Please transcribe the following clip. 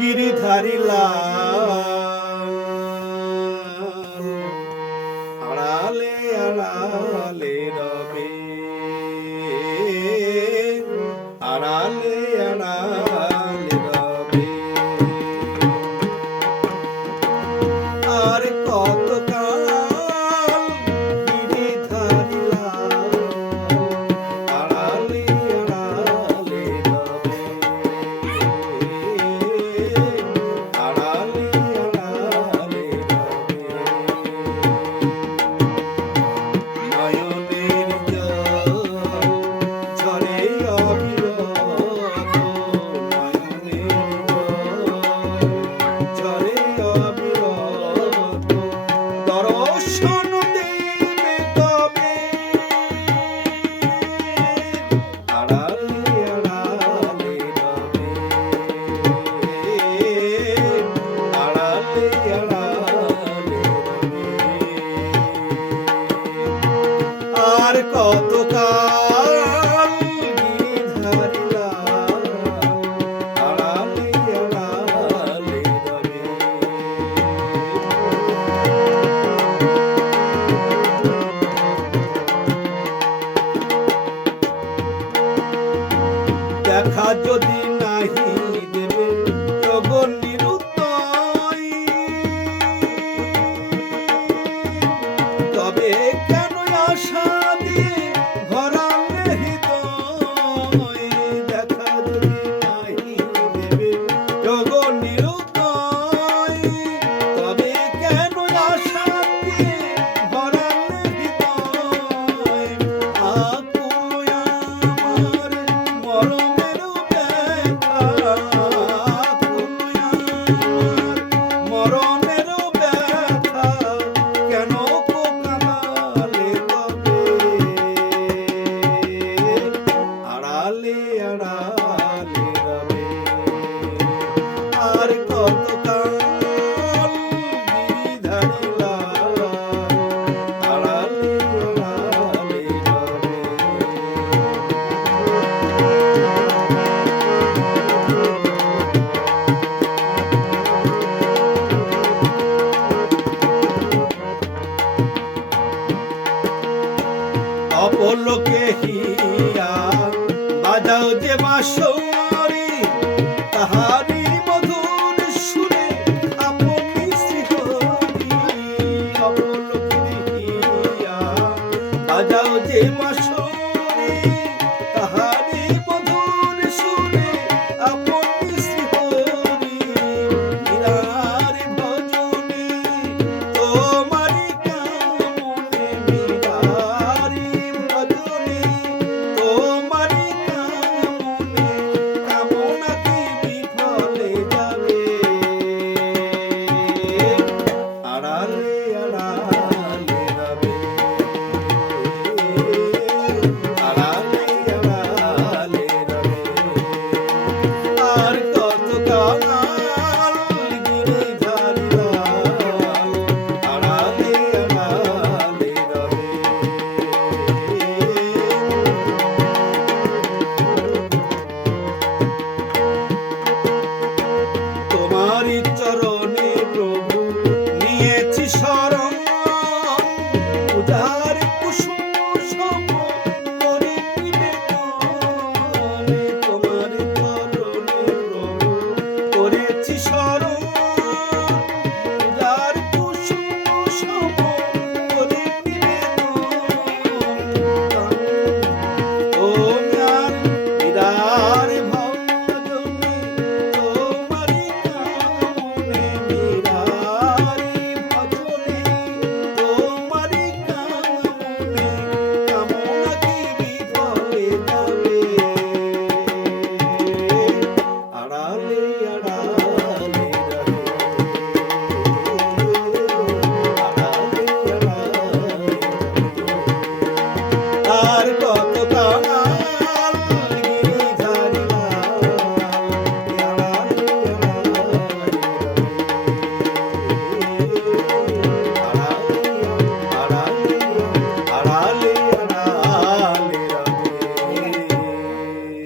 গিরিধারী লাল আড়ালে আড়ালে রবে, আড়ালে আড়ালে রবে। আর কতকাল গিরিধারী লাল আড়ালে আড়ালে রবে, আড়ালে আড়ালে রবে। নয়নের জল ঝরে অবিরত, নয়নের জল ঝরে অবিরত। দর্শন দেবে তবে আড়ালে আড়ালে রবে, আড়ালে আড়ালে রবে। আর কতকাল গিরিধারী লাল আড়ালে আড়ালে রবে। দেখা যদি নাহি দেবে জগৎ নিরুদ্দয়, তবে কেন আশা দিয়ে ভরালে হৃদয়। দেখা যদি নাহি দেবে জগৎ নিরুদ্দয়, তবে কেন আশা দিয়ে ভরালে হৃদয়। আকুল আমার মরণের ব্যথা, আকুল আমার মরণের ব্যথা, কেন কাঁদালে তবে আড়ালে আড়ালে রবে। আর কতকাল গিরিধারী লাল আড়ালে আড়ালে রবে। অপলোকে হিয়া বাজাও যে বাঁশি,